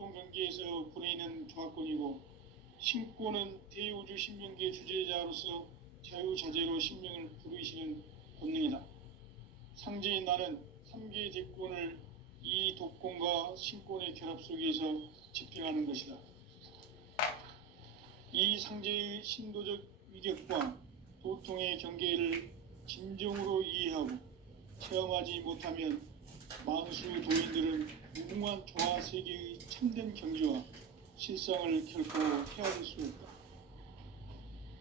각종 경계에서 보내는 조합권이고, 신권은 대우주 신명계 주제자로서 자유자재로 신명을 부르시는 권능이다. 상제인 나는 3개의 대권을 이 독권과 신권의 결합 속에서 집행하는 것이다. 이 상제의 신도적 위격과 도통의 경계를 진정으로 이해하고 체험하지 못하면 만수 도인들은 무궁한 조화 세계의 참된 경지와 실상을 결코 헤아릴 수 없다.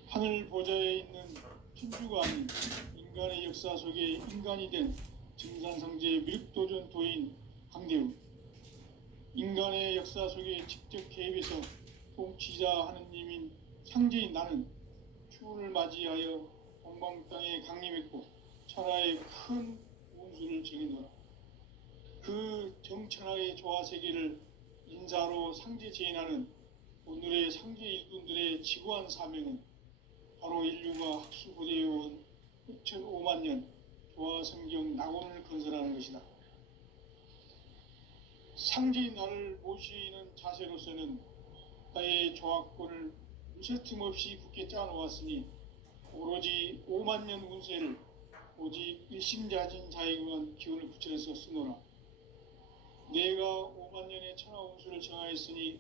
하늘 보좌에 있는 천주가 아닌 인간의 역사 속에 인간이 된 증산성제 미륵도전 도인 강대우, 인간의 역사 속에 직접 개입해서 통치자 하느님인 상제인 나는 추운을 맞이하여 동방 땅에 강림했고 천하의 큰 운수를 증인하라. 그 정천하의 조화 세계를 인사로 상제 제인하는 오늘의 상제 일꾼들의 지구한 사명은 바로 인류가 학수고대해온 6,5만 년 조화 성경 낙원을 건설하는 것이다. 상제인 나를 모시는 자세로서는 나의 조합권을 무쇠틈 없이 굳게 짜놓았으니 오로지 5만 년 운세를 오직 일심자진 자에게만 기운을 붙여서 쓰노라. 내가 5만 년의 천하 운수를 정하였으니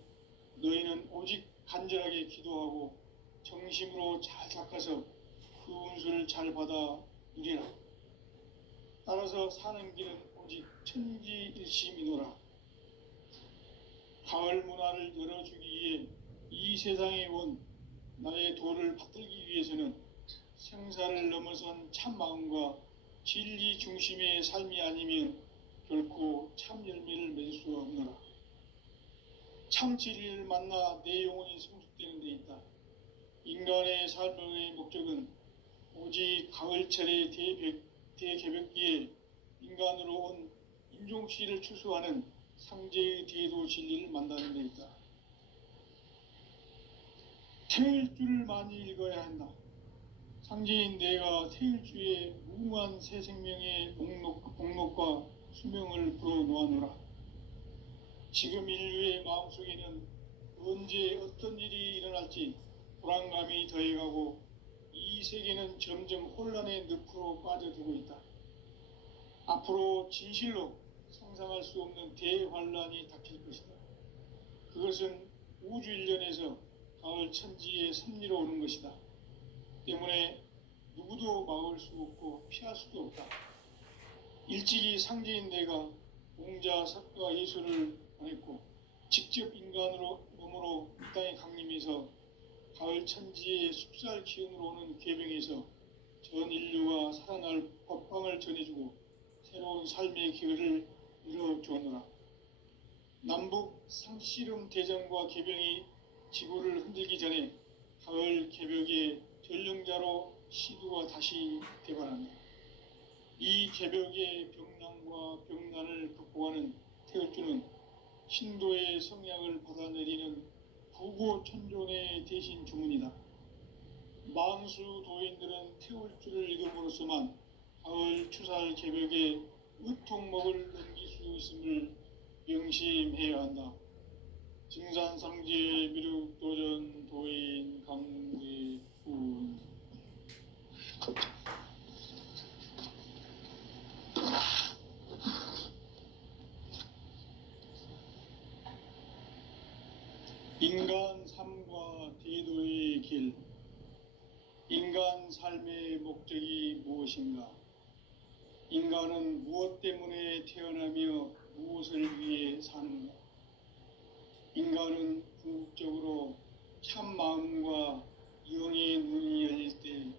너희는 오직 간절하게 기도하고 정심으로 잘 닦아서 그 운수를 잘 받아 누리라. 따라서 사는 길은 오직 천지일심이노라. 가을 문화를 열어주기 위해 이 세상에 온 나의 도를 받들기 위해서는 생사를 넘어선 참 마음과 진리 중심의 삶이 아니면 결코 참 열매를 맺을 수 없노라. 참 진리를 만나 내 영혼이 성숙되는 데 있다. 인간의 삶의 목적은 오직 가을철의 대개벽기에 인간으로 온 인종씨를 추수하는 상제의 대도 진리를 만나는 데 있다. 태일주를 많이 읽어야 한다. 상제인 내가 태일주의 무궁한 새 생명의 목록과 수명을 불어놓아노라. 지금 인류의 마음속에는 언제 어떤 일이 일어날지 불안감이 더해가고 이 세계는 점점 혼란의 늪으로 빠져들고 있다. 앞으로 진실로 상상할 수 없는 대환란이 닥칠 것이다. 그것은 우주 일련에서 가을 천지의 섭리로 오는 것이다. 때문에 누구도 막을 수 없고 피할 수도 없다. 일찍이 상제인 내가 공자 석가 예수를 보냈고 직접 인간으로 몸으로 이 땅에 강림해서 가을 천지의 숲살 기운으로 오는 계명에서 전 인류가 살아날 법방을 전해주고 새로운 삶의 기회를 이뤄주었노라. 남북 상씨름 대전과 개병이 지구를 흔들기 전에 가을 개벽의 전령자로 시두가 다시 개발한다. 이 개벽의 병난과 병난을 극복하는 태을주는 신도의 성향을 받아내리는 부고천존의 대신 주문이다. 만수 도인들은 태울주를 읽음으로써만 가을 추살 개벽에 의통목을 넘길 수 있음을 명심해야 한다. 증산상제 미륵도전 도인 강대훈. 인간 삶과 대도의 길. 인간 삶의 목적이 무엇인가? 인간은 무엇 때문에 태어나며 무엇을 위해 사는가? 인간은 궁극적으로 참 마음과 영의 문이 열릴 때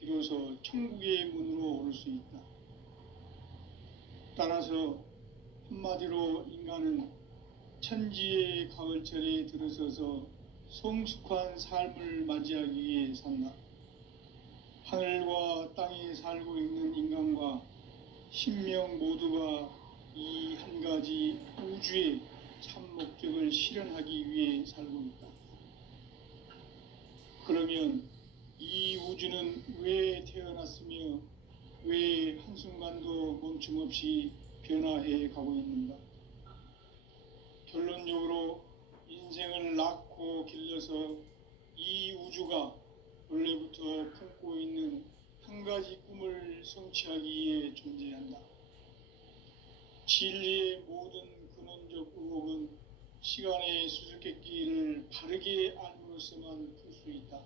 비로소 천국의 문으로 올 수 있다. 따라서 한마디로 인간은 천지의 가을철에 들어서서 성숙한 삶을 맞이하기 위해 산다. 하늘과 땅에 살고 있는 인간과 신명 모두가 이 한 가지 우주의 참 목적을 실현하기 위해 살고 있다. 그러면 이 우주는 왜 태어났으며 왜 한순간도 멈춤없이 변화해 가고 있는가? 결론 근본적으로 인생을 낳고 길러서 이 우주가 원래부터 품고 있는 한 가지 꿈을 성취하기 위해 존재한다. 진리의 모든 근원적 의혹은 시간의 수수께끼를 바르게 알므로써만 풀 수 있다.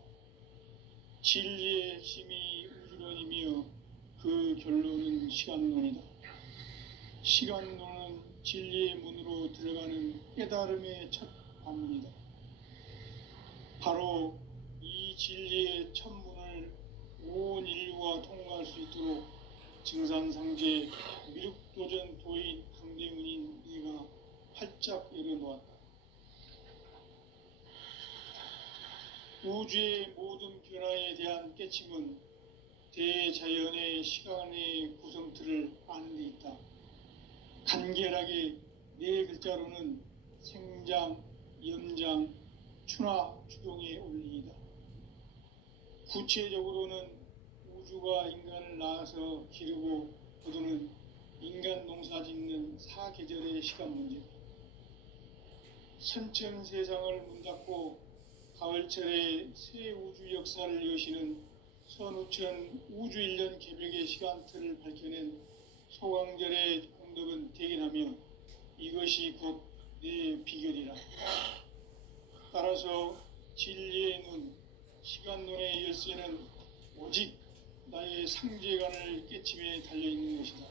진리의 핵심이 우주론이며 그 결론은 시간론이다. 시간론은 진리의 문으로 들어가는 깨달음의 첫 관문이다. 바로 이 진리의 첫 문을 온 인류가 통과할 수 있도록 증산상제 미륵도전 도인 강대문인 네가 활짝 열어놓았다. 우주의 모든 변화에 대한 깨침은 대자연의 시간의 구성틀을 아는 데 있다. 간결하게 네 글자로는 생장, 연장, 추나 추동의 원리이다. 구체적으로는 우주가 인간을 낳아서 기르고 거두는 인간 농사 짓는 사계절의 시간 문제. 선천 세상을 문닫고 가을철에 새 우주 역사를 여시는 선우천 우주 1년 개벽의 시간틀을 밝혀낸 소강절의 공덕은 대견하며 이것이 곧 내 비결이라. 따라서 진리의 눈, 시간론의 열쇠는 오직 나의 상제관을 깨침에 달려있는 것이다.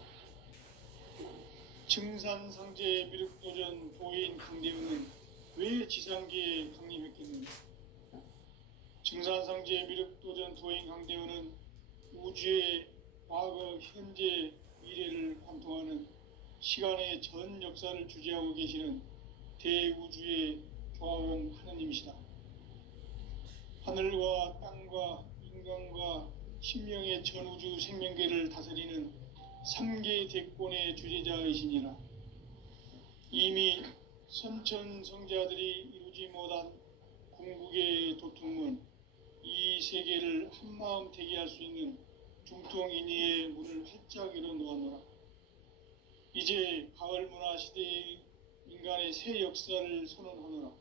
증산상제 미륵도전 도인 강대문은 왜 지상계에 강림했겠는가? 증산상제 미륵도전 도인 강대문은 우주의 과거, 현재, 미래를 관통하는 시간의 전 역사를 주재하고 계시는 대우주의 조화원 하느님이시다. 하늘과 땅과 인간과 신명의 전우주 생명계를 다스리는 3계 대권의 주재자이시니라. 이미 선천성자들이 이루지 못한 궁극의 도통문, 이 세계를 한마음 대기할 수 있는 중통인의의 문을 활짝 열어놓았노라. 이제 가을 문화 시대의 인간의 새 역사를 선언하노라.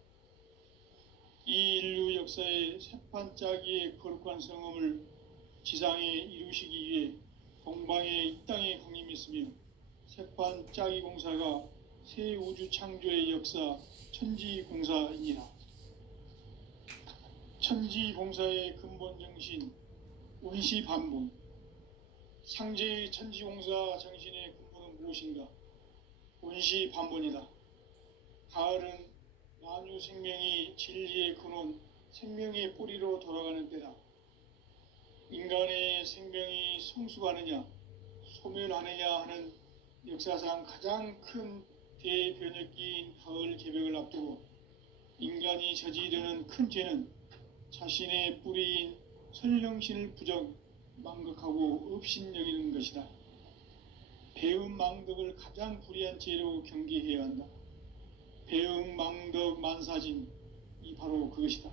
이 인류 역사의 새판짜기의 거룩한 성음을 지상에 이루시기 위해 동방의 이 땅에 강림했으며 새판짜기 공사가 새 우주 창조의 역사 천지공사이니라. 천지공사의 근본 정신 운시반본. 상제의 천지공사 정신의 근본은 무엇인가? 운시반본이다. 가을은 만유 생명이 진리의 근원, 생명의 뿌리로 돌아가는 때다. 인간의 생명이 성숙하느냐, 소멸하느냐 하는 역사상 가장 큰 대변혁기인 가을 개벽을 앞두고 인간이 저지르는 큰 죄는 자신의 뿌리인 설령신을 부정, 망극하고 업신여기는 것이다. 배움 망덕을 가장 불의한 죄로 경계해야 한다. 배움 망덕 만사진이 바로 그것이다.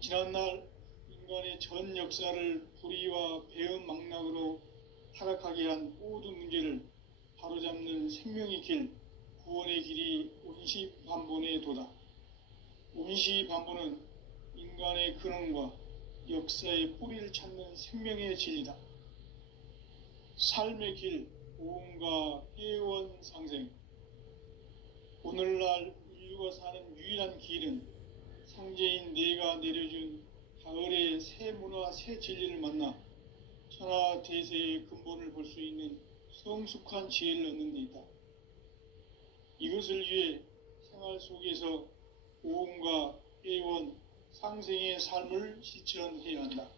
지난날 인간의 전 역사를 불의와 배움 망락으로 타락하게 한 모든 문제를 바로잡는 생명의 길, 구원의 길이 운시반본의 도다. 운시반본은 인간의 근원과 역사의 뿌리를 찾는 생명의 진리다. 삶의 길, 오음과 해원상생. 오늘날 인류가 사는 유일한 길은 상제인 내가 내려준 가을의 새 문화, 새 진리를 만나 천하 대세의 근본을 볼 수 있는 성숙한 지혜를 얻는 데 있다. 이것을 위해 생활 속에서 오음과 해원, 상생의 삶을 실천해야 한다.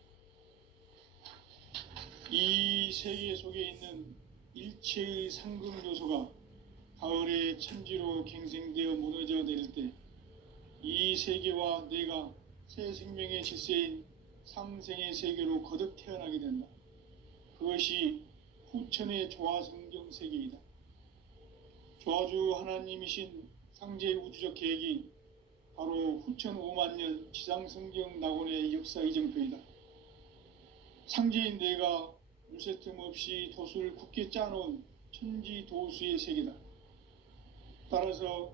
이 세계 속에 있는 일체의 상금요소가 가을의 천지로 갱생되어 무너져 내릴 때 이 세계와 내가 새 생명의 질서인 상생의 세계로 거듭 태어나게 된다. 그것이 후천의 조화성경 세계이다. 조화주 하나님이신 상제 우주적 계획이 바로 후천 5만 년 지상성경 낙원의 역사 이정표이다. 상제인 내가 물새틈 없이 도수를 굳게 짜놓은 천지도수의 세계다. 따라서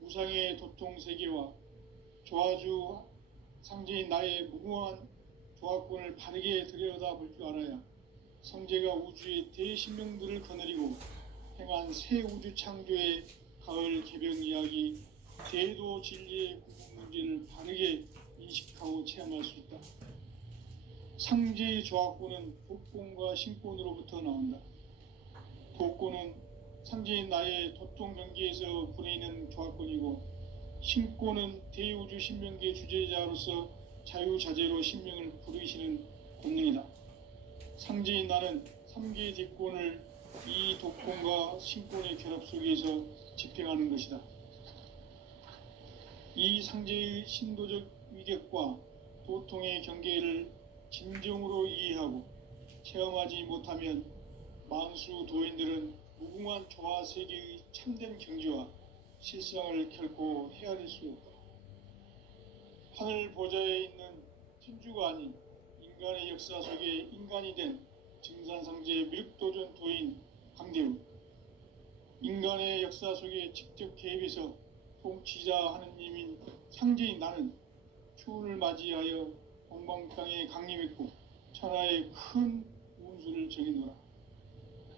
무상의 도통 세계와 조화주 상제인 나의 무궁한 조합권을 바르게 들여다볼 줄 알아야 성제가 우주의 대신명들을 거느리고 행한 새 우주 창조의 가을 개벽 이야기, 대도 진리의 궁극 문제를 바르게 인식하고 체험할 수 있다. 상제의 조합권은 독권과 신권으로부터 나온다. 독권은 상제인 나의 도통 경계에서 부리는 조합권이고, 신권은 대우주 신명계 주제자로서 자유자재로 신명을 부르시는 권능이다. 상제인 나는 3개의 대권을 이 독권과 신권의 결합 속에서 집행하는 것이다. 이 상제의 신도적 위격과 도통의 경계를 진정으로 이해하고 체험하지 못하면 만수 도인들은 무궁한 조화 세계의 참된 경지와 실상을 결코 헤아릴 수 없다. 하늘 보좌에 있는 천주가 아닌 인간의 역사 속에 인간이 된 증산상제의 미륵도전 도인 강대우, 인간의 역사 속에 직접 개입해서 통치자 하느님인 상제인 나는 추운을 맞이하여 동방땅에 강림했고 천하의 큰 운수를 정해놓아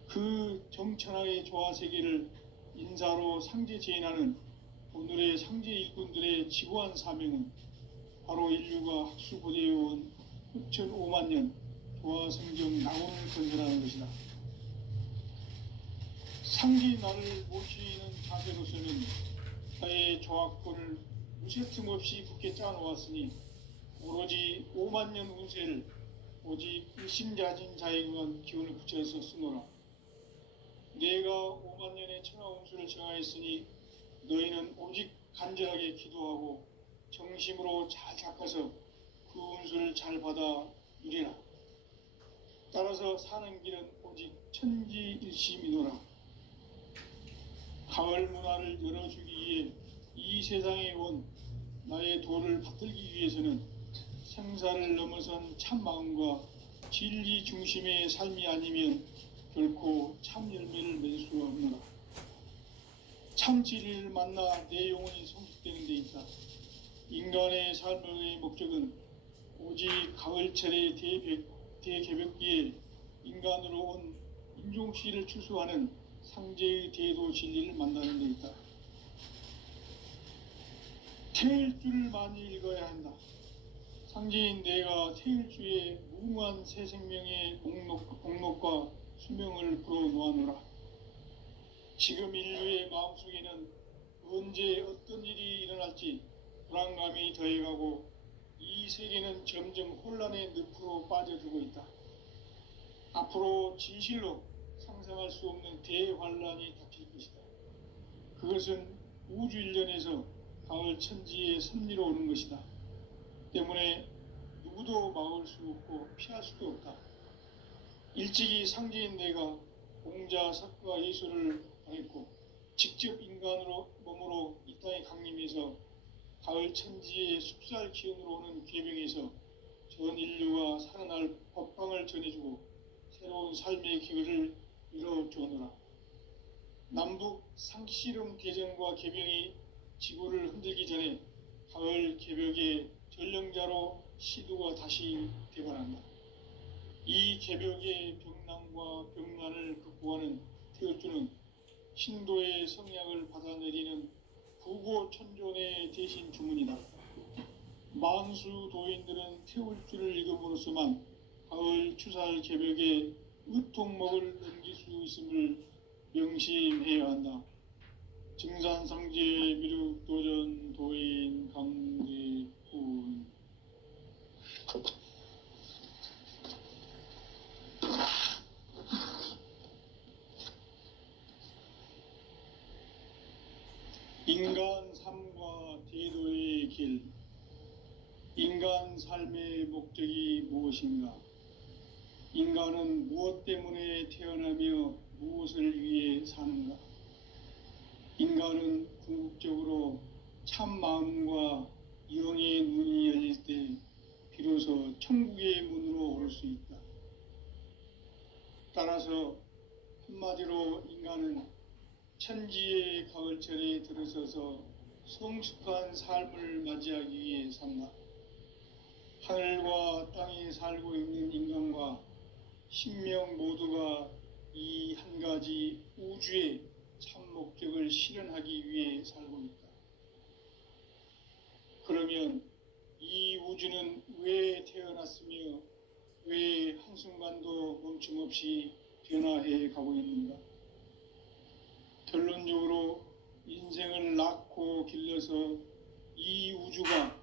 그 정천하의 조화세계를 인사로 상제 제인하는 오늘의 상제 일꾼들의 지구한 사명은 바로 인류가 학수고대해온 6,500만 년 조화성경 낙원을 건설하는 것이다. 상제인 나를 모시는 자세로서는 나의 조합권을 무쇠틈 없이 굳게 짜놓았으니 오로지 5만 년 운세를 오직 일심자진 자에게만 기운을 붙여서 쓰노라. 내가 5만 년의 천하 운수를 정하였으니 너희는 오직 간절하게 기도하고 정심으로 잘 닦아서 그 운수를 잘 받아 누리라. 따라서 사는 길은 오직 천지일심이노라. 가을 문화를 열어주기 위해 이 세상에 온 나의 도를 받들기 위해서는 생사를 넘어선 참 마음과 진리 중심의 삶이 아니면 결코 참 열매를 맺을 수가 없노라. 참 진리를 만나 내 영혼이 성숙되는 데 있다. 인간의 삶의 목적은 오직 가을철의 대개벽기에 인간으로 온 인종씨를 추수하는 상제의 대도 진리를 만나는 데 있다. 태일주를 많이 읽어야 한다. 상제인 내가 태일주의 무궁한 새 생명의 목록과 수명을 불어놓아노라. 지금 인류의 마음속에는 언제 어떤 일이 일어날지 불안감이 더해가고 이 세계는 점점 혼란의 늪으로 빠져들고 있다. 앞으로 진실로 상상할 수 없는 대환란이 닥칠 것이다. 그것은 우주 일련에서 가을 천지의 섭리로 오는 것이다. 때문에 누구도 막을 수 없고 피할 수도 없다. 일찍이 상제인 내가 공자, 석가, 예수를 당했고 직접 인간으로 몸으로 이 땅에 강림해서 가을 천지의 숲살 기운으로 오는 계명에서 전 인류가 살아날 법방을 전해주고 새로운 삶의 기회를 이뤄주노라. 남북 상씨름 대전과 개병이 지구를 흔들기 전에 가을 개벽의 전령자로 시두가 다시 대발한다. 이 개벽의 병난과 병난을 극복하는 태울주는 신도의 성약을 받아내리는 부고천존의 대신 주문이다. 만수 도인들은 태울주를 읽음으로써만 가을 추살 개벽에 의통목을 넘길 수 있음을 명심해야 한다. 증산상제 미륵도전 도인 강대훈. 인간 삶과 대도의 길. 인간 삶의 목적이 무엇인가? 인간은 무엇 때문에 태어나며 무엇을 위해 사는가? 인간은 궁극적으로 참 마음과 영의 눈이 열릴 때 비로소 천국의 문으로 올 수 있다. 따라서 한마디로 인간은 천지의 가을철에 들어서서 성숙한 삶을 맞이하기 위해 산다. 하늘과 땅에 살고 있는 인간과 신명 모두가 이 한 가지 우주의 참 목적을 실현하기 위해 살고 있다. 그러면 이 우주는 왜 태어났으며 왜 한순간도 멈춤없이 변화해 가고 있는가? 결론적으로 인생을 낳고 길러서 이 우주가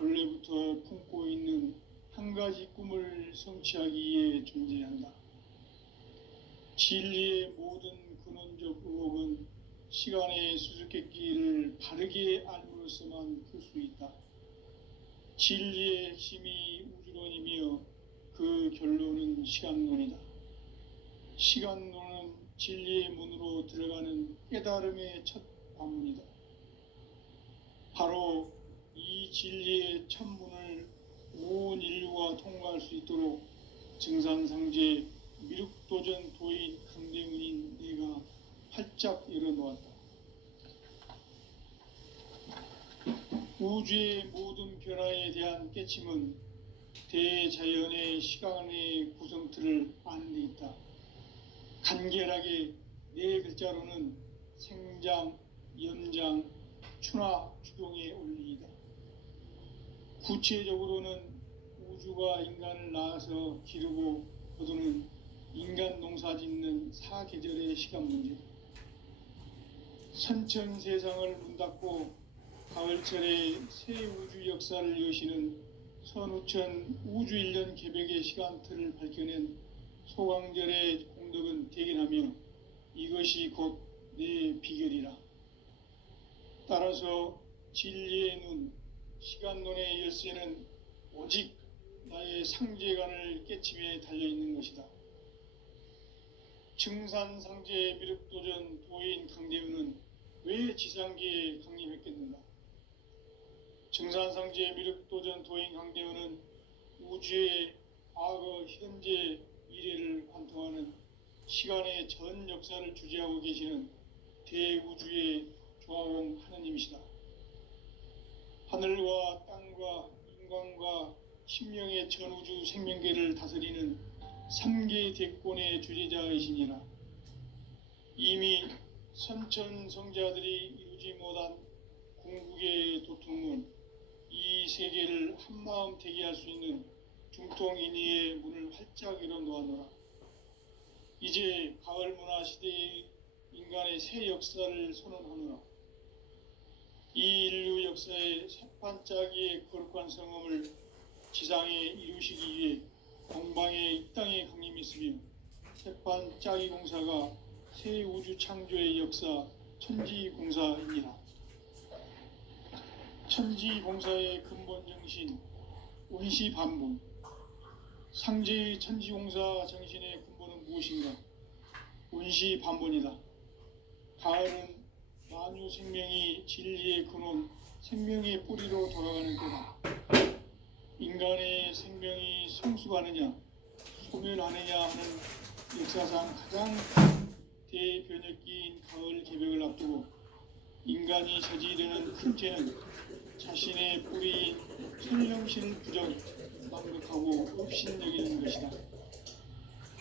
원래부터 품고 있는 한 가지 꿈을 성취하기 위해 존재한다. 진리의 모든 근원적 의혹은 시간의 수수께끼를 바르게 알므로써만 풀 수 있다. 진리의 핵심이 우주론이며 그 결론은 시간론이다. 시간론은 진리의 문으로 들어가는 깨달음의 첫 관문이다. 바로 이 진리의 첫 문을 온 인류가 통과할 수 있도록 증산상제 미륵도전 도인 강대문인 내가 활짝 열어놓았다. 우주의 모든 변화에 대한 깨침은 대자연의 시간의 구성틀을 아는 데 있다. 간결하게 네 글자로는 생장, 연장, 추나 추동의 원리이다. 구체적으로는 우주가 인간을 낳아서 기르고 거두는 인간 농사 짓는 사계절의 시간 문제다. 선천 세상을 문 닫고 가을철에 새 우주 역사를 여시는 선우천 우주 1년 개벽의 시간틀을 밝혀낸 소강절의 공덕은 대견하며 이것이 곧 내 비결이라. 따라서 진리의 눈, 시간론의 열쇠는 오직 나의 상제관을 깨침에 달려있는 것이다. 증산상제 미륵도전 도인 강대훈은 왜 지상계에 강림했겠는가? 증산상제 미륵도전 도인 강대훈은 우주의 과거, 현재, 미래를 관통하는 시간의 전 역사를 주재하고 계시는 대우주의 조화공 하느님이시다. 하늘과 땅과 인간과 신명의 전우주 생명계를 다스리는 3계 대권의 주재자이시니라. 이미 선천성자들이 이루지 못한 궁극의 도통문, 이 세계를 한마음 되게 할 수 있는 중통인의의 문을 활짝 열어놓았노라. 이제 가을 문화 시대의 인간의 새 역사를 선언하노라. 이 인류 역사의 새판짜기의 거룩한 성음을 지상에 이루시기 위해 동방의 이 땅에 강림했으며 새판짜기 공사가 새 우주 창조의 역사 천지공사이니라. 천지공사의 근본 정신 운시반분, 상제의 천지공사 정신의 근본은 무엇인가? 운시반분이다. 가을은 만유 생명이 진리의 근원, 생명의 뿌리로 돌아가는 때다. 인간의 생명이 성숙하느냐, 소멸하느냐 하는 역사상 가장 큰 대변혁기인 가을 개벽을 앞두고 인간이 저지르는 큰 죄는 자신의 뿌리인 설령신을 부정, 망극하고 업신여기는 것이다.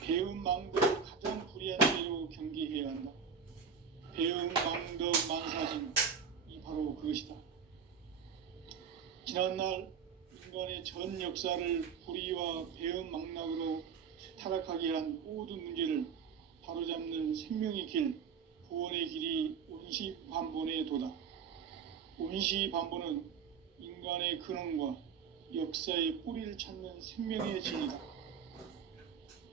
배움 망덕을 가장 불의한 죄로 경계해야 한다. 배움 망덕 만사진, 이 바로 그것이다. 지난날 인간의 전 역사를 불의와 배움 망락으로 타락하게 한 모든 문제를 바로잡는 생명의 길, 구원의 길이 운시반본의 도다. 운시반본은 인간의 근원과 역사의 뿌리를 찾는 생명의 진이다.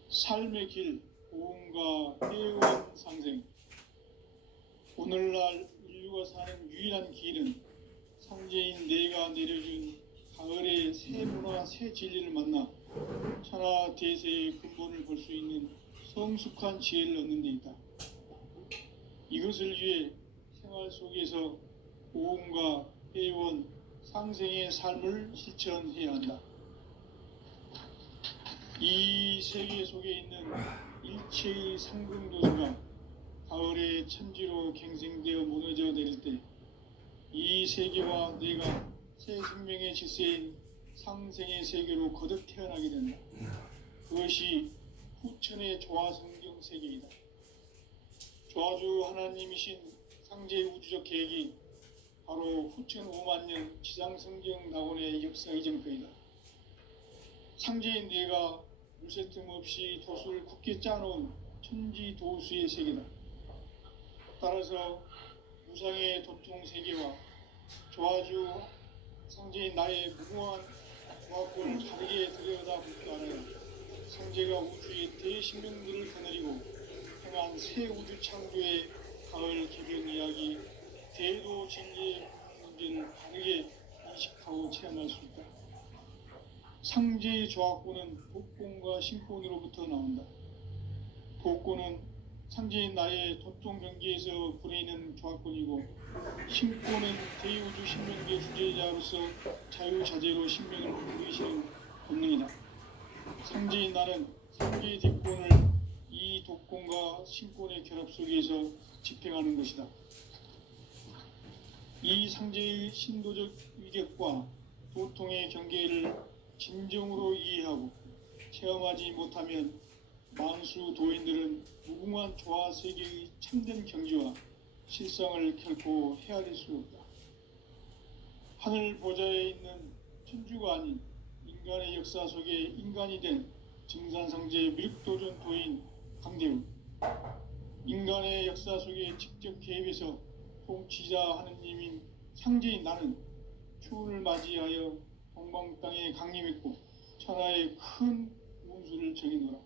삶의 길, 고음과 해원 상생. 오늘날 인류가 사는 유일한 길은 상제인 내가 내려준 가을의 새 문화, 새 진리를 만나 천하 대세의 근본을 볼 수 있는 성숙한 지혜를 얻는 데 있다. 이것을 위해 생활 속에서 고음과 해원, 상생의 삶을 실천해야 한다. 이 세계 속에 있는 일체의 상승도수가 가을의 천지로 갱생되어 무너져 내릴 때 이 이 세계와 내가 새 생명의 질서인 상생의 세계로 거듭 태어나게 된다. 그것이 후천의 조화성경 세계이다. 조화주 하나님이신 상제의 우주적 계획이 바로 후천 5만 년 지상성경 낙원의 역사 이전거이다. 상제인 내가 물새 틈 없이 도수를 굳게 짜놓은 천지 도수의 세계다. 따라서 무상의 도통 세계와 조화주 상제인 나의 무궁한 조합권을 다르게 들여다볼 줄 알아야 상제가 우주의 대신명들을 거느리고 행한 새 우주 창조의 가을 개벽 이야기, 대도 진리의 문제를 다르게 인식하고 체험할 수 있다. 상제의 조합권은 복권과 신권으로부터 나온다. 복권은 상제인 나의 도통 경계에서 불어있는 조합권이고, 신권은 대우주 신명계 주제자로서 자유자재로 신명을 부르시는 본능이다. 상제인 나는 상제의 대권을 이 독권과 신권의 결합 속에서 집행하는 것이다. 이 상제의 신도적 위격과 도통의 경계를 진정으로 이해하고 체험하지 못하면 만수 도인들은 무궁한 조화 세계의 참된 경지와 실상을 결코 헤아릴 수 없다. 하늘 보좌에 있는 천주가 아닌 인간의 역사 속에 인간이 된 증산상제 미륵도전 도인 강대훈, 인간의 역사 속에 직접 개입해서 통치자 하느님인 상제인 나는 추운을 맞이하여 동방 땅에 강림했고 천하의 큰 운수를 정해놓으라.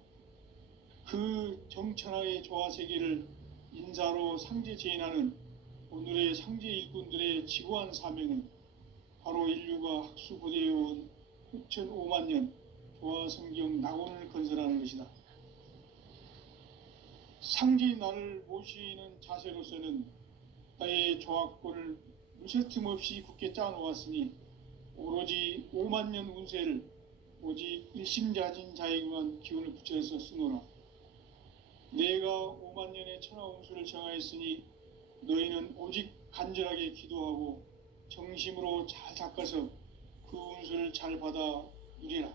그 정천하의 조화세계를 인사로 상제 제인하는 오늘의 상제 일꾼들의 지고한 사명은 바로 인류가 학수고대해온 후천 5만 년 조화성경 낙원을 건설하는 것이다. 상제인 나를 모시는 자세로서는 나의 조합권을 무쇠틈 없이 굳게 짜놓았으니 오로지 5만 년 운세를 오직 일심자진 자에게만 기운을 붙여서 쓰노라. 내가 5만 년의 천하 운수를 정하였으니 너희는 오직 간절하게 기도하고 정심으로 잘 닦아서 그 운수를 잘 받아 누리라.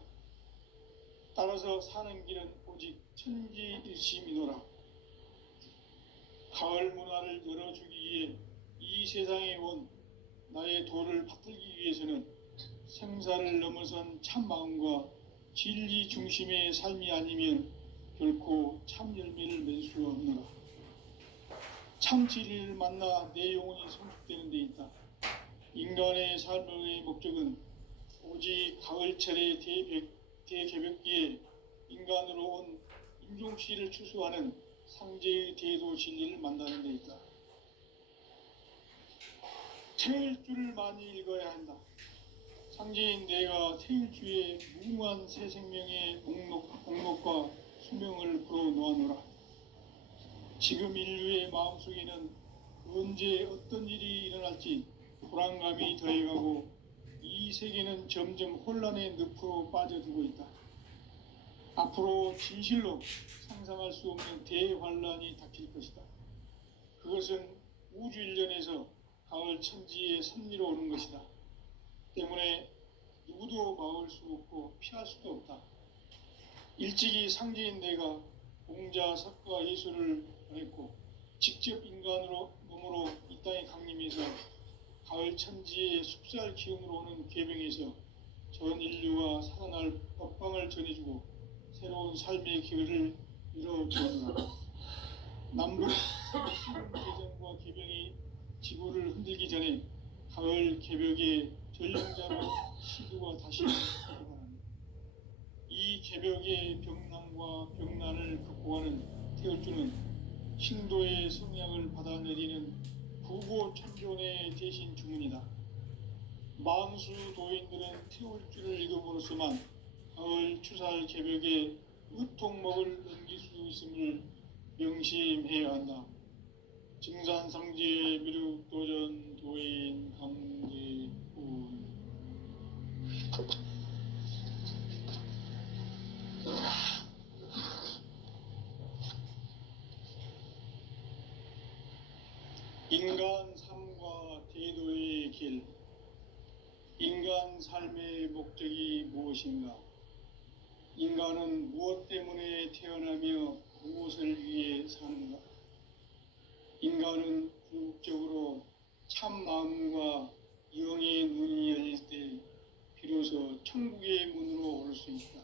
따라서 사는 길은 오직 천지일심이노라. 가을 문화를 열어주기 위해 이 세상에 온 나의 도를 받들기 위해서는 생사를 넘어선 참 마음과 진리 중심의 삶이 아니면 결코 참 열매를 맺을 수 없노라. 참 진리를 만나 내 영혼이 성숙되는 데 있다. 인간의 삶의 목적은 오직 가을철의 대개벽기에 인간으로 온 인종씨를 추수하는 상제의 대도 진리를 만나는 데 있다. 태일주를 많이 읽어야 한다. 상제인 내가 태일주의 무궁한 새 생명의 목록과 수명을 풀어놓아노라. 지금 인류의 마음속에는 언제 어떤 일이 일어날지 불안감이 더해가고 이 세계는 점점 혼란의 늪으로 빠져들고 있다. 앞으로 진실로 상상할 수 없는 대환란이 닥칠 것이다. 그것은 우주 일련에서 가을 천지의 섭리로 오는 것이다. 때문에 누구도 막을 수 없고 피할 수도 없다. 일찍이 상제인 내가 공자, 석가, 예수를 보냈고 직접 인간으로 몸으로 이 땅에 강림해서 가을 천지의 숲살 기운으로 오는 계명에서 전 인류가 살아날 법방을 전해주고 새로운 삶의 기회를 열어주었노라. 남북 개정과 개병이 지구를 흔들기 전에 가을 개벽의 전령자로 시도가 다시 일어납니다. 이 개벽의 병난과 병난을 극복하는 태울주는 신도의 성향을 받아내리는 부고 천존의 대신 주문이다. 만수 도인들은 태울주를 읽음으로써만 가을 추살 개벽의 의통목을 넘길 수 있음을 명심해야 한다. 증산상제 미륵도전 도인 강제훈. 인간 삶과 대도의 길. 인간 삶의 목적이 무엇인가? 인간은 무엇 때문에 태어나며 무엇을 위해 사는가? 인간은 궁극적으로 참 마음과 영의 눈이 열릴 때 비로소 천국의 문으로 올 수 있다.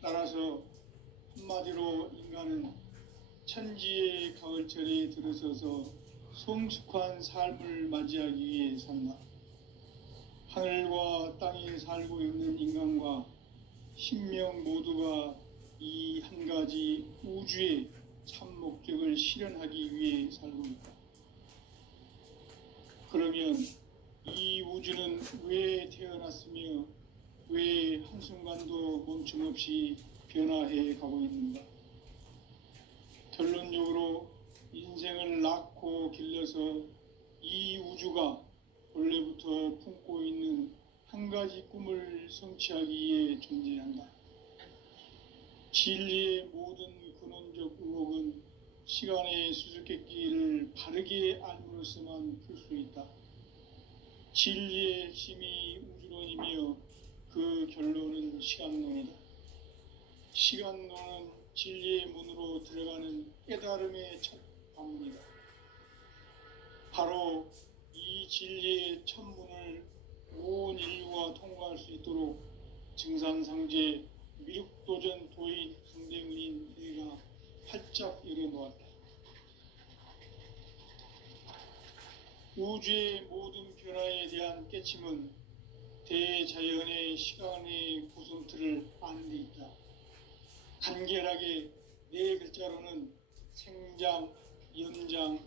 따라서 한마디로 인간은 천지의 가을철에 들어서서 성숙한 삶을 맞이하기 위해 산다. 하늘과 땅에 살고 있는 인간과 신명 모두가 이 한 가지 우주의 참 목적을 실현하기 위해 살고 있다. 그러면 이 우주는 왜 태어났으며 왜 한순간도 멈춤없이 변화해 가고 있는가? 결론적으로 인생을 낳고 길러서 이 우주가 원래부터 품고 있는 한 가지 꿈을 성취하기 위해 존재한다. 진리의 모든 근원적 의혹은 시간의 수수께끼를 바르게 알므로써만 풀 수 있다. 진리의 핵심이 우주론이며 그 결론은 시간론이다. 시간론은 진리의 문으로 들어가는 깨달음의 첫 관문이다. 바로 이 진리의 첫 문을 온 인류가 통과할 수 있도록 증산상제 미륵도전 도인 강대문인 내가 활짝 열어놓았다. 우주의 모든 변화에 대한 깨침은 대자연의 시간의 구성틀을 아는 데 있다. 간결하게 네 글자로는 생장, 연장,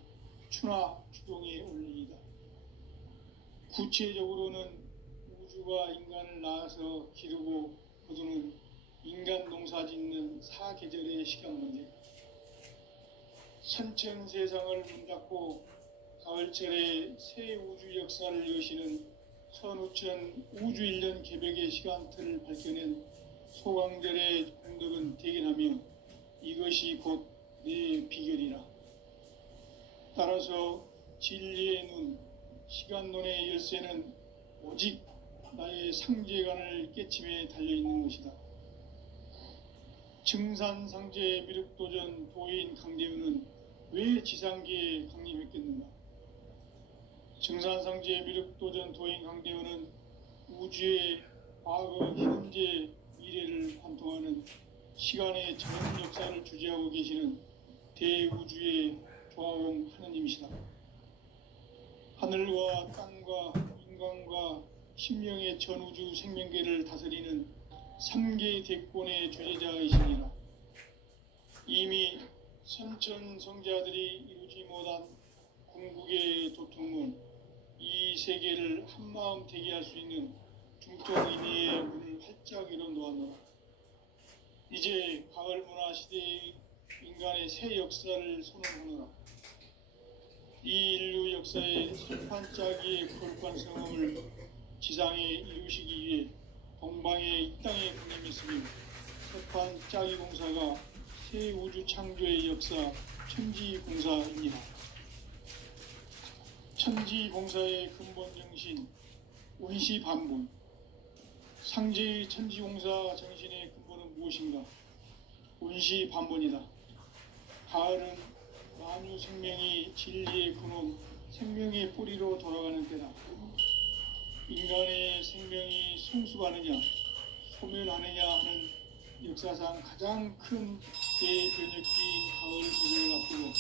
추나 추동의 원리이다. 구체적으로는 우주가 인간을 낳아서 기르고 거두는 인간 농사 짓는 사계절의 시간 문제. 선천 세상을 문닫고 가을철에 새 우주 역사를 여시는 선우천 우주 1년 개벽의 시간틀을 밝혀낸 소강절의 공덕은 대견하며 이것이 곧 내 비결이라. 따라서 진리의 눈, 시간론의 열쇠는 오직 나의 상제관을 깨침에 달려있는 것이다. 증산상제 미륵도전 도인 강대우는 왜 지상계에 강림했겠는가? 증산상제 미륵도전 도인 강대우는 우주의 과거, 현재, 미래를 관통하는 시간의 전 역사를 주재하고 계시는 대우주의 조화공 하느님이시다. 하늘과 땅과 인간과 신명의 전우주 생명계를 다스리는 3개 대권의 주재자이시니라. 이미 선천성자들이 이루지 못한 궁극의 도통문, 이 세계를 한마음 되게 할 수 있는 중통인의의 문을 활짝 열어놓았노라. 이제 가을 문화 시대의 인간의 새 역사를 선언하노라. 이 인류 역사의 설판짜기의 거룩한 성험을 지상에 이루시기 위해 동방의 이 땅에 군림했으며 설판짜기 공사가 새 우주 창조의 역사 천지공사입니다. 천지공사의 근본 정신 운시반본. 상제의 천지공사 정신의 근본은 무엇인가? 운시반본이다. 가을은 만유 생명이 진리의 근원, 생명의 뿌리로 돌아가는 때다. 인간의 생명이 성숙하느냐, 소멸하느냐 하는 역사상 가장 큰 대변혁기인 가을 계절을 앞두고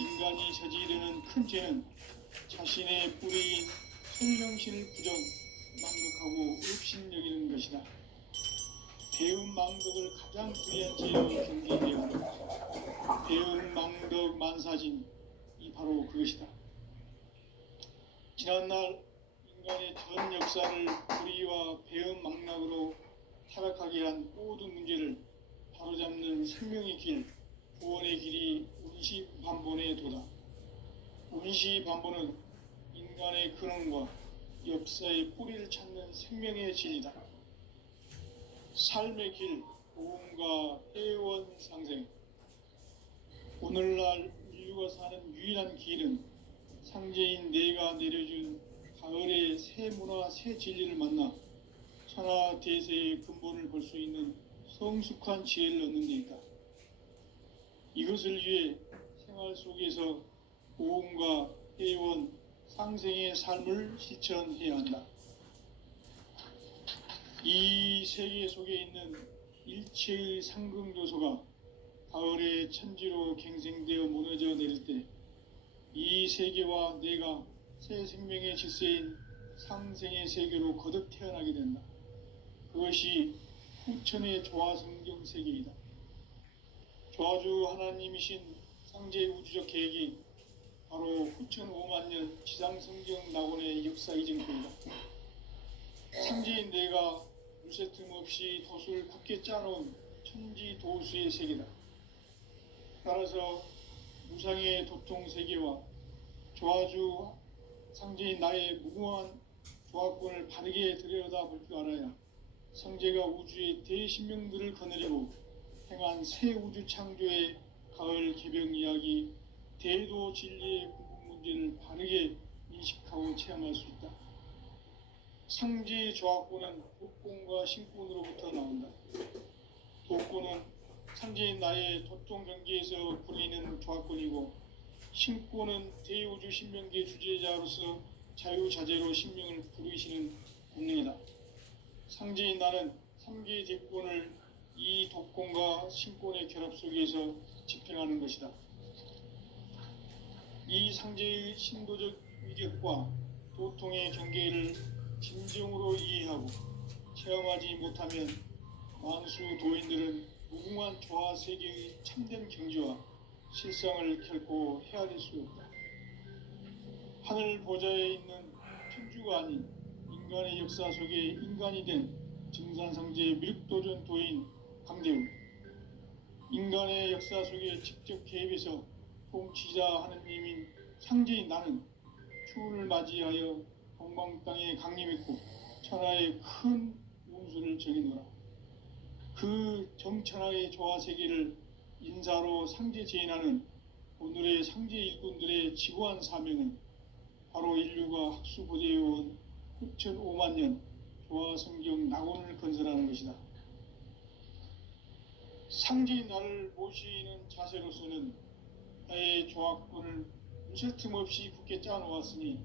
인간이 저지르는 큰 죄는 자신의 뿌리인 솔령신을 부정, 망극하고 업신여기는 것이다. 배운 망덕을 가장 불리한 죄로 경계되어 배운 망덕 만사진이 바로 그것이다. 지난날 인간의 전 역사를 불의와 배은 망락으로 타락하게 한 모든 문제를 바로잡는 생명의 길, 구원의 길이 운시반본의 도다. 운시반본은 인간의 근원과 역사의 뿌리를 찾는 생명의 진리다. 삶의 길, 보험과 해원상생. 오늘날 인류가 사는 유일한 길은 상제인 내가 내려준 가을의 새 문화, 새 진리를 만나 천하 대세의 근본을 볼 수 있는 성숙한 지혜를 얻는 데 있다. 이것을 위해 생활 속에서 고음과 회원, 상생의 삶을 실천해야 한다. 이 세계 속에 있는 일체의 상승조소가 가을의 천지로 갱생되어 무너져 내릴 때 이 세계와 내가 새 생명의 질서인 상생의 세계로 거듭 태어나게 된다. 그것이 후천의 조화성경 세계이다. 조화주 하나님이신 상제 우주적 계획이 바로 후천 5만 년 지상성경 낙원의 역사 이전권이다. 상제인 내가 물새 틈 없이 도수를 굳게 짜놓은 천지 도수의 세계다. 따라서 무상의 도통 세계와 조화주 상제인 나의 무궁한 조화권을 바르게 들여다볼 줄 알아야 성제가 우주의 대신명들을 거느리고 행한 새 우주 창조의 가을 개병 이야기, 대도 진리의 궁극 문제를 바르게 인식하고 체험할 수 있다. 상제의 조화권은 독권과 신권으로부터 나온다. 독권은 상제인 나의 도통 경계에서 불리는 조화권이고, 신권은 대우주 신명계 주제자로서 자유자재로 신명을 부르시는 권능이다. 상제인 나는 3개의 대권을 이 독권과 신권의 결합 속에서 집행하는 것이다. 이 상제의 신도적 위력과 도통의 경계를 진정으로 이해하고 체험하지 못하면 만수 도인들은 무궁한 조화 세계의 참된 경지와 실상을 결코 헤아릴 수 없다. 하늘 보좌에 있는 천주가 아닌 인간의 역사 속에 인간이 된 증산성제 밀도전 도인 강대우, 인간의 역사 속에 직접 개입해서 통치자 하느님인 상제인 나는 추운을 맞이하여 동방 땅에 강림했고 천하의 큰 운수를 정해놓으라. 그 정천하의 조화세계를 인사로 상제 제인하는 오늘의 상제 일꾼들의 지고한 사명은 바로 인류가 학수보대해온 후천 5만 년 조화성경 낙원을 건설하는 것이다. 상제인 나를 모시는 자세로서는 나의 조화권을 무쇠 틈 없이 굳게 짜놓았으니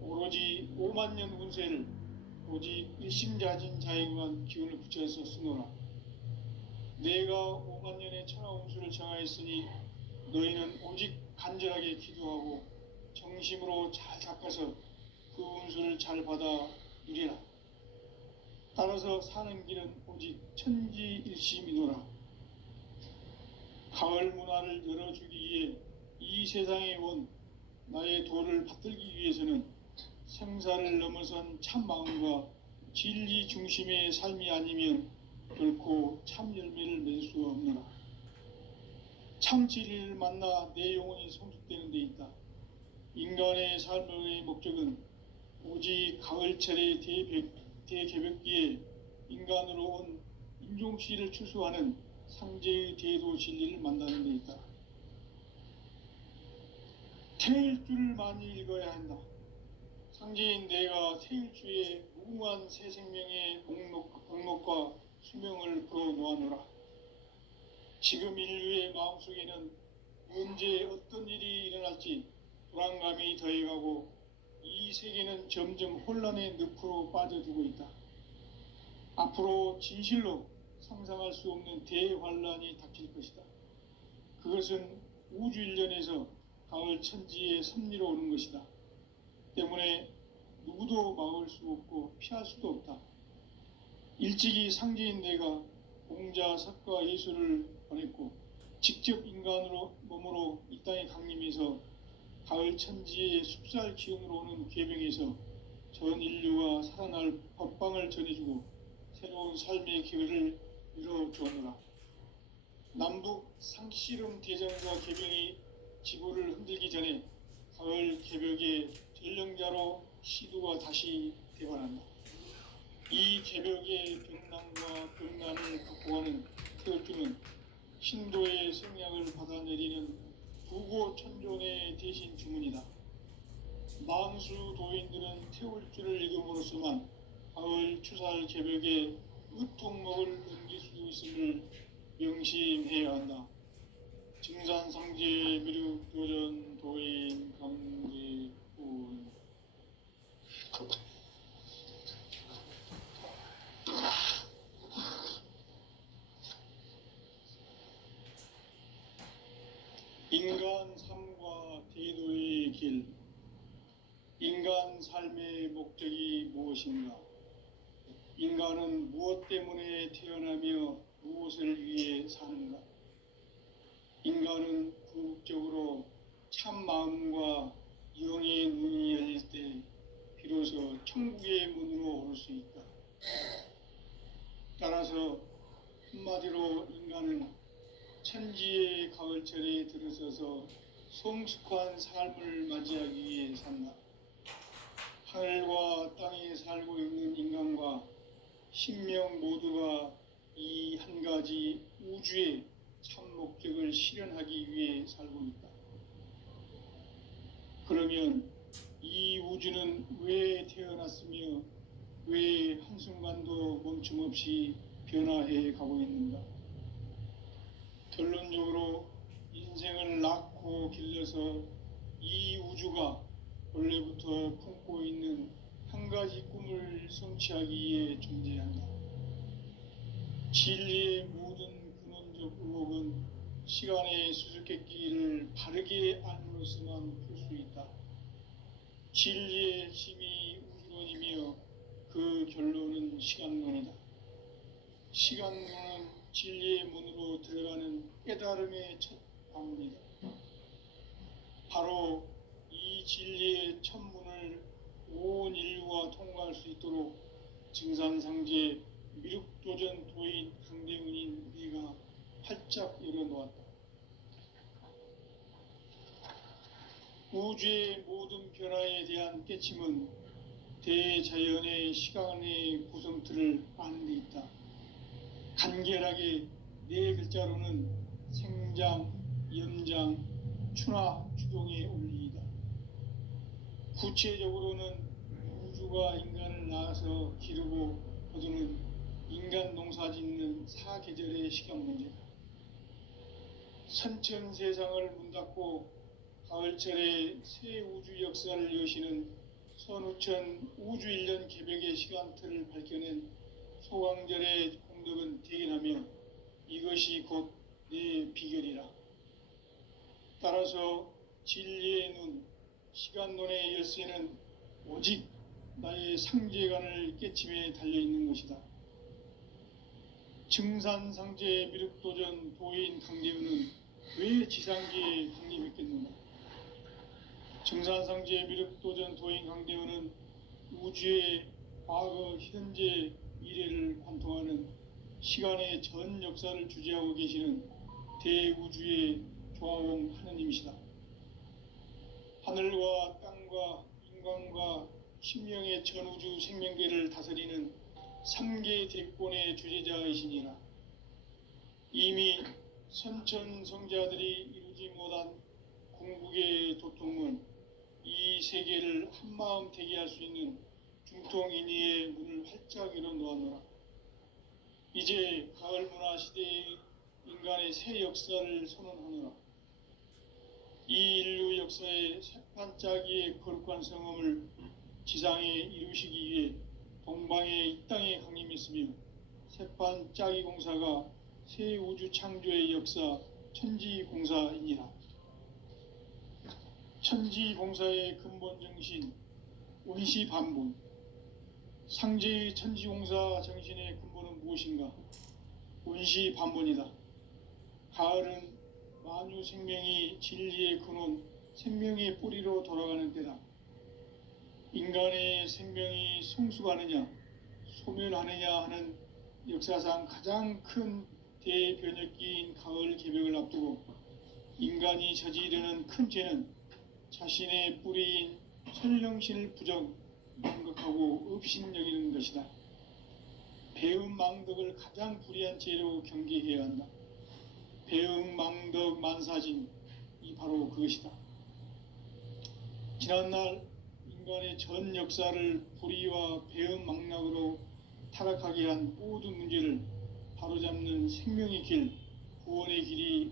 오로지 5만 년 운세를 오직 일심자진 자에게만 기운을 붙여서 쓰노라. 내가 5만 년의 천하 운수를 정하였으니 너희는 오직 간절하게 기도하고 정심으로 잘 닦아서 그 운수를 잘 받아 누리라. 따라서 사는 길은 오직 천지일심이노라. 가을 문화를 열어주기 위해 이 세상에 온 나의 도를 받들기 위해서는 생사를 넘어선 참 마음과 진리 중심의 삶이 아니면 결코 참 열매를 맺을 수 없노라. 참 진리를 만나 내 영혼이 성숙되는 데 있다. 인간의 삶의 목적은 오직 가을철의 대개벽기에 인간으로 온 인종시를 추수하는 상제의 대도 진리를 만나는 데 있다. 태일주를 많이 읽어야 한다. 상제인 내가 태일주의 무궁한 새 생명의 목록과 수명을 풀어놓아노라. 지금 인류의 마음속에는 언제 어떤 일이 일어날지 불안감이 더해가고 이 세계는 점점 혼란의 늪으로 빠져들고 있다. 앞으로 진실로 상상할 수 없는 대환란이 닥칠 것이다. 그것은 우주 일련에서 가을 천지의 섭리로 오는 것이다. 때문에 누구도 막을 수 없고 피할 수도 없다. 일찍이 상제인 내가 공자, 석가, 예수를 보냈고 직접 인간으로 몸으로 이 땅에 강림해서 가을 천지의 숲살 기운으로 오는 괴병에서 전 인류가 살아날 법방을 전해주고 새로운 삶의 기회를 이뤄주었노라. 남북 상씨름 대전과 개병이 지구를 흔들기 전에 가을 개벽의 전령자로 시두가 다시 대관한다. 이 개벽의 병난과 병난을 극복하는 태극주는 신도의 성량을 받아내리는 부고 천존의 대신 주문이다. 만수 도인들은 태울 줄을 읽음으로써만 가을 추살 개벽에 으통목을 넘길 수 있음을 명심해야 한다. 증산상제 미륵 도전 도인 강제훈. 인간 삶과 대도의 길. 인간 삶의 목적이 무엇인가? 인간은 무엇 때문에 태어나며 무엇을 위해 사는가? 인간은 궁극적으로 참 마음과 영의 눈이 열릴 때 비로소 천국의 문으로 오를 수 있다. 따라서 한마디로 인간은 천지의 가을철에 들어서서 성숙한 삶을 맞이하기 위해 산다. 하늘과 땅에 살고 있는 인간과 신명 모두가 이 한 가지 우주의 참 목적을 실현하기 위해 살고 있다. 그러면 이 우주는 왜 태어났으며 왜 한순간도 멈춤없이 변화해 가고 있는가? 결론적으로 인생을 낳고 길러서 이 우주가 원래부터 품고 있는 한 가지 꿈을 성취하기 위해 존재한다. 진리의 모든 근원적 의혹은 시간의 수수께끼를 바르게 알므로서만 풀 수 있다. 진리의 핵심이 우주론이며 그 결론은 시간론이다. 시간론은 진리의 문으로 들어가는 깨달음의 첫 방문이다. 바로 이 진리의 첫 문을 온 인류가 통과할 수 있도록 증산상제 미륵도전 도인 강대훈인 우리가 활짝 열어놓았다. 우주의 모든 변화에 대한 깨침은 대자연의 시간의 구성틀을 아는 데 있다. 간결하게 네 글자로는 생장, 연장, 추나 추동의 원리이다. 구체적으로는 우주가 인간을 낳아서 기르고 거두는 인간 농사 짓는 사계절의 시간 문제다. 선천 세상을 문 닫고 가을철에 새 우주 역사를 여시는 선우천 우주 1년 개벽의 시간틀을 밝혀낸 소강절의 공덕은 대견하며 이것이 곧 내 비결이라. 따라서 진리의 눈, 시간론의 열쇠는 오직 나의 상제관을 깨침에 달려있는 것이다. 증산상제 미륵도전 도인 강대훈은 왜 지상계에 강림했겠는가? 증산상제 미륵도전 도인 강대훈은 우주의 과거, 현재, 미래를 관통하는 시간의 전 역사를 주재하고 계시는 대우주의 조화원 하느님이시다. 하늘과 땅과 인간과 신명의 전우주 생명계를 다스리는 3계 대권의 주재자이시니라. 이미 선천성자들이 이루지 못한 궁극의 도통은 이 세계를 한마음 되게 할 수 있는 중통인의의 문을 활짝 열어놓았노라. 이제 가을 문화 시대의 인간의 새 역사를 선언하노라. 이 인류 역사의 새반짝이의 거룩한 성음을 지상에 이루시기 위해 동방의 이 땅에 강림했으며 새반짝이 공사가 새 우주 창조의 역사 천지공사이니라. 천지공사의 근본 정신 운시반본. 상제의 천지공사 정신의 근본은 무엇인가? 운시반본이다. 가을은 만유 생명이 진리의 근원, 생명의 뿌리로 돌아가는 때다. 인간의 생명이 성숙하느냐, 소멸하느냐 하는 역사상 가장 큰 대변혁기인 가을 개벽을 앞두고 인간이 저지르는 큰 죄는 자신의 뿌리인 천령신을 부정망덕하고 업신여기는 것이다. 배은망덕을 가장 불의한 죄로 경계해야 한다. 배은망덕 만사진이 바로 그것이다. 지난날 인간의 전 역사를 불의와 배은망락으로 타락하게 한 모든 문제를 바로잡는 생명의 길, 구원의 길이